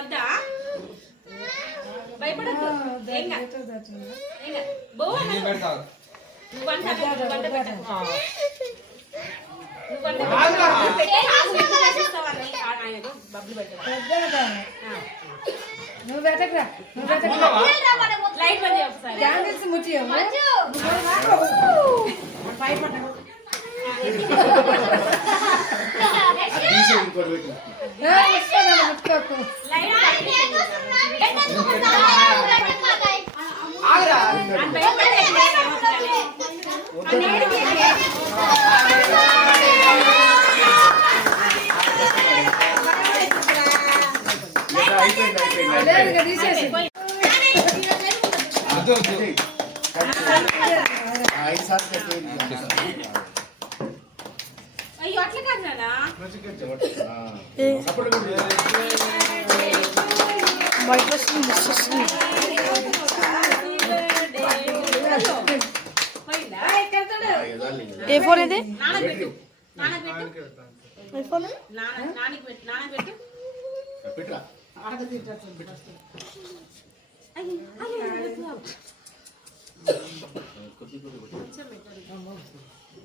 వద్దా భయపడద్దు నువ్వు పెట్టకరా లైట్ బంద్ ఒకసారి క్యాండిల్స్ ముట్టి అయ్యో అట్లా కాదు నానా ఏ ఫోన్ ఇది నానబెట్టు నానబెట్టు ఫోన్ నానబెట్టు నానబెట్టు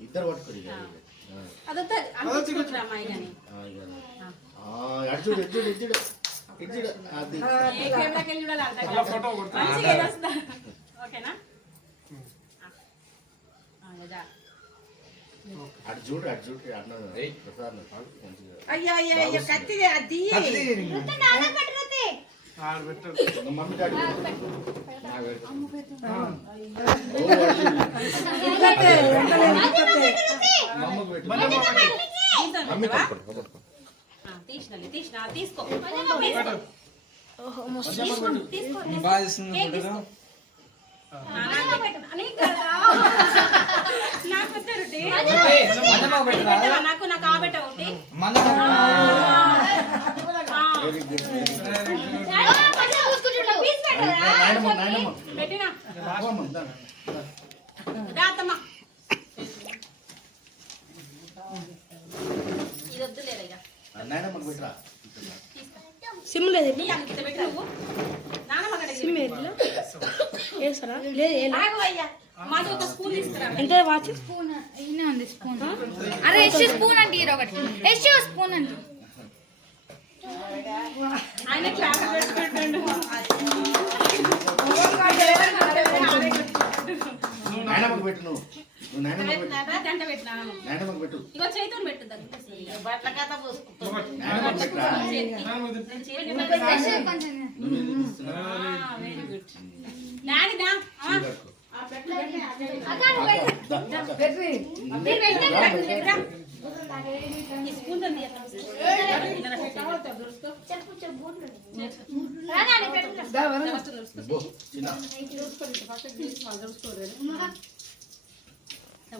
ఇద్దరు పట్టుకోరు అదంతా అనిపించుకుంటురా అమ్మాయి కానీ ఏ కెమెరాకి వెళ్ళి చూడాలి అంత మంచిగా ఏదొస్తుందా ఓకేనా అటు చూడు అయ్యో అయ్యో అయ్యో కత్తి అది మమ్మీ డాడీ తీసుకో నాకు నాకు ఆబెట్ట ఒకటి పెట్టినా అత్తమ్మా ఇది వద్దు లేదా సిమ్ లేదు పెట్టావు సిమ్ వేసారా లేదు మాది ఒక స్పూన్ తీసుకురా ఎంత వాచ్ స్పూన్ ఇన్నే ఉంది స్పూన్ అరే యశ్ స్పూన్ అంటే ఒకటి యశ్ స్పూన్ అంటే ఆయన క్లాస్ పెట్టుకుంటుండు నాయనమ్మకు పెట్టు నువ్వు గంట పెట్టినా నాయనమ్మకు పెట్టు ఇగో చేతులు పెట్టు దగ్గర బట్ల కథ నాయనమ్మకు పెట్టరా యశ్ కొంచెం వెరీ గుడ్ డాడీ దా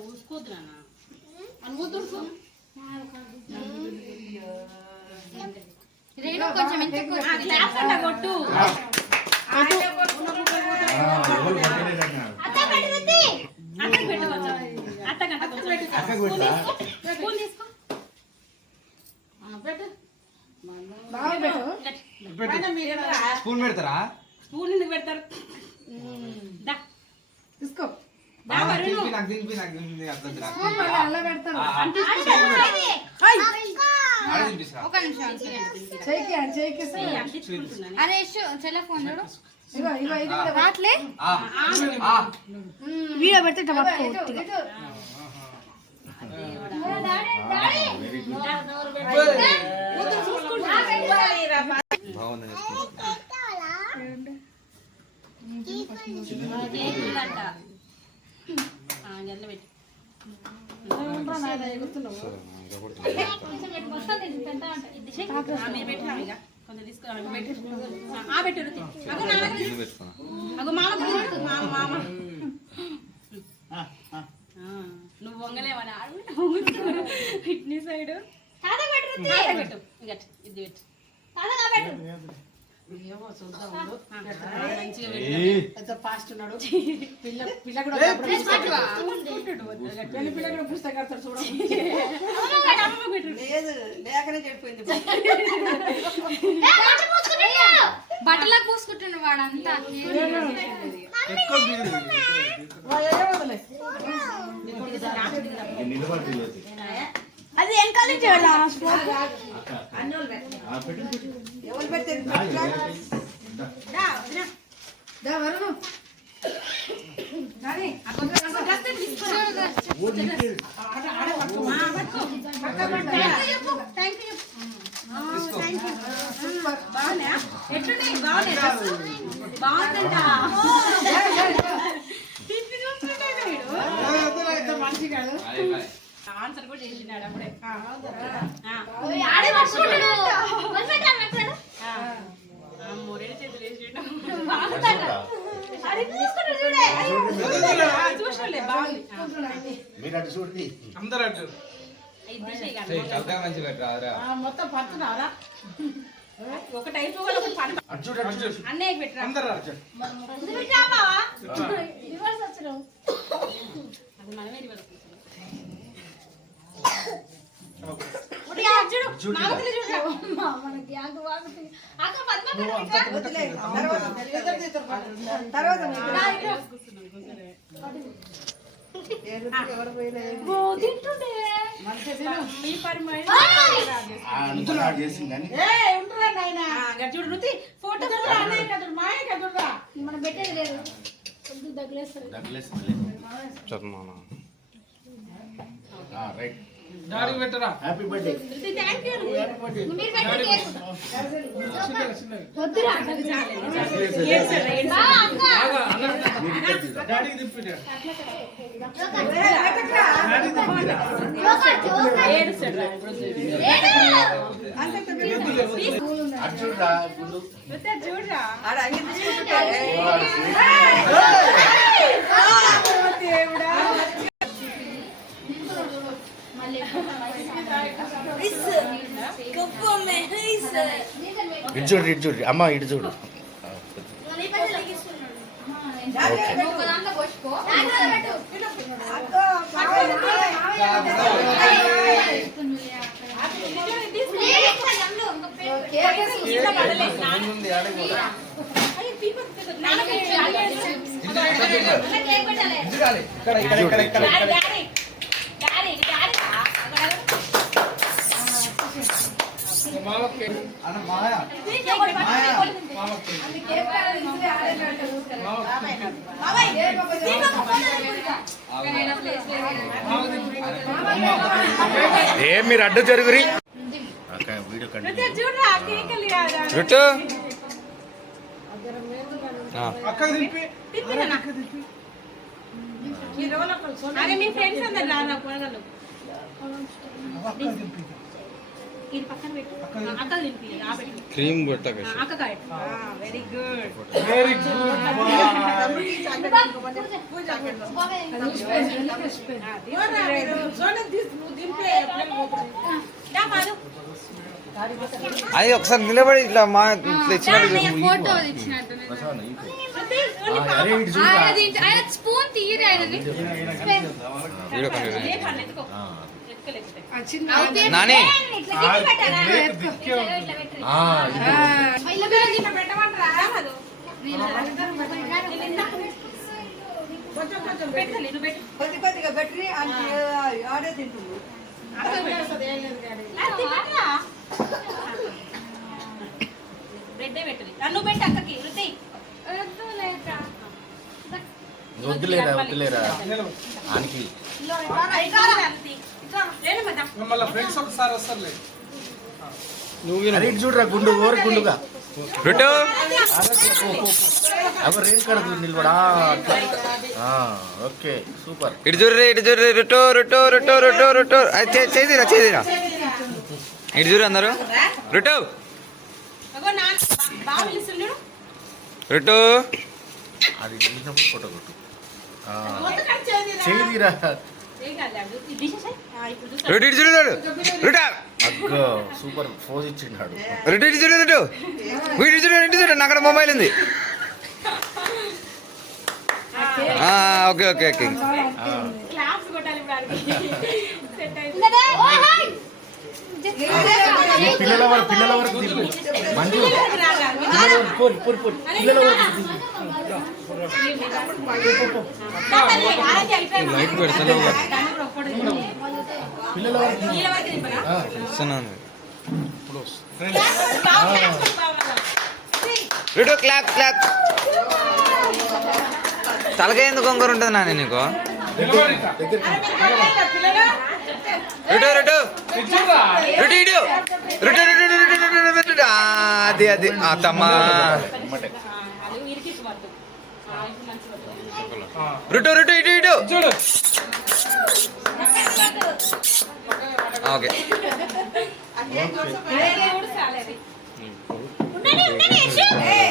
ఊసుకోద్దు రేణు కొంచెం కొట్టు స్పూన్ పెడతారా స్పూన్ ఎందుకు పెడతారు తీసుకో నాకు తినిపి అలా పెడతాను ఒక నిమిషం చేయికి అరే యశ్ చెల్ల ఫోన్ చూడు ఇగో ఇగో ఇది కూడా రాట్లే వీడియో పెడితే టమాటో నువ్వు వంగలేవని ఫిట్నెస్ సైడ్ పెట్టు ఇది పెట్టు ఫాస్ట్ ఉన్నాడు పిల్ల కూడా పుస్తకం కడతాడు చూడండి లేదు లేకనే చెడిపోయింది బట్టలకు పూసుకుంటున్నాడు వాడంతా. ఎక్కువ దిగుడు. అది వెనకాల నుంచి వెళ్ళా ఎవరు పెడితే వరుణు కానీ మనిషి కాదు ఆన్సర్ కూడా చేసినాడు అప్పుడే. మూడే చేతులు వేసిండు. చూసలే బాగుంది. మీరు అటు చూడండి. అందరూ అటు. మంచి పెట్టరా. మొత్తం పడుతున్నారా ఒక టైప్ ఒకటి పని అటు చూడు, అటు చూడు. అన్నయ్యకి పెట్టరా. అందరూ అటు. అది మనమే రివర్స్ తర్వాత చేసింది కానీ చూడు రుతి ఫోటో మాయ కదురా మనం పెట్టేది లేదు దగ్గలేస్తారు. రైట్. డాడీకి పెట్టరా. Happy birthday. వద్దురా డాడీకి తిప్పిట. అటు చూడరా గుండు. చూడరా ఇటు చూడు, ఇటు చూడు అమ్మ, ఇటు చూడు. ఓకే. ముందు ఆడకి పోరా. ఇక్కడ ఇక్కడ మామకి అన్న మాయా మామకి ఏ మీరు అడ్డు జరుగురి. వీడియో చూడరా కేకలు కాదా అక్క తిప్పి. అరే మీ ఫ్రెండ్స్ అందరు రారా కొనగలరు ఇది పక్కన పెట్టు అక్క తినిపి ఆ పెట్టు క్రీమ్ బట్ట అక్క కాయ వెరీ గుడ్ వెరీ గుడ్. అది ఒకసారి నిలబడి ఇట్లా మా ఫోటో ఇచ్చినట్టు స్పూన్ తీయరే నాని కొద్ది కొద్దిగా బెటరీ ఆడే తింటుంది. బ్రెడ్ పెట్టదు నన్ను పెట్టి అక్కకి రుతి వద్దులేరా, వద్దులేరా ఆనికి. మళ్ళీ ఫ్రెండ్స్ ఒకసారి వస్తారులే. అరే ఇటు చూడరా గుండు, ఓరు గుండుగా రుటో అవి రేపు కడకు నిలబడా. Okay super. ఇటు చూడరే, ఇటు చూడరే. రుటో రుటో రుటో రుటో రుటో చేదిరా చేదిరా. ఇటు చూడు అందరూ. రుటో రుటో అది చూసినప్పుడు ఫోటో కొట్టు. చేదిరా. రుటు ఇటు చూడు రుటా. అగ్గో సూపర్ ఫోజ్ ఇచ్చిండాడు. రుటు ఇటు చూడు రుటు. ఇటు చూడు ఇటు చూడు. అక్కడ మొబైల్ ఉంది. Okay okay okay. పిల్లల వరకు తీసుకో. మంజు పిల్లల వరకు తీసుకో. లైట్ పెడతలేవు కదా. పిల్లల వరకు ఇస్తున్నాను. రుటో క్లాప్ క్లాప్. తలకాయ ఎందుకు వంకర ఉంటుంది నాని నీకు? రుటో రుటో రుటు ఇటు రుటు రుటు. అది అది అత్తమ్మా. రుటు రుటు ఇటు ఇటు. ఓకే. ఉండని యశు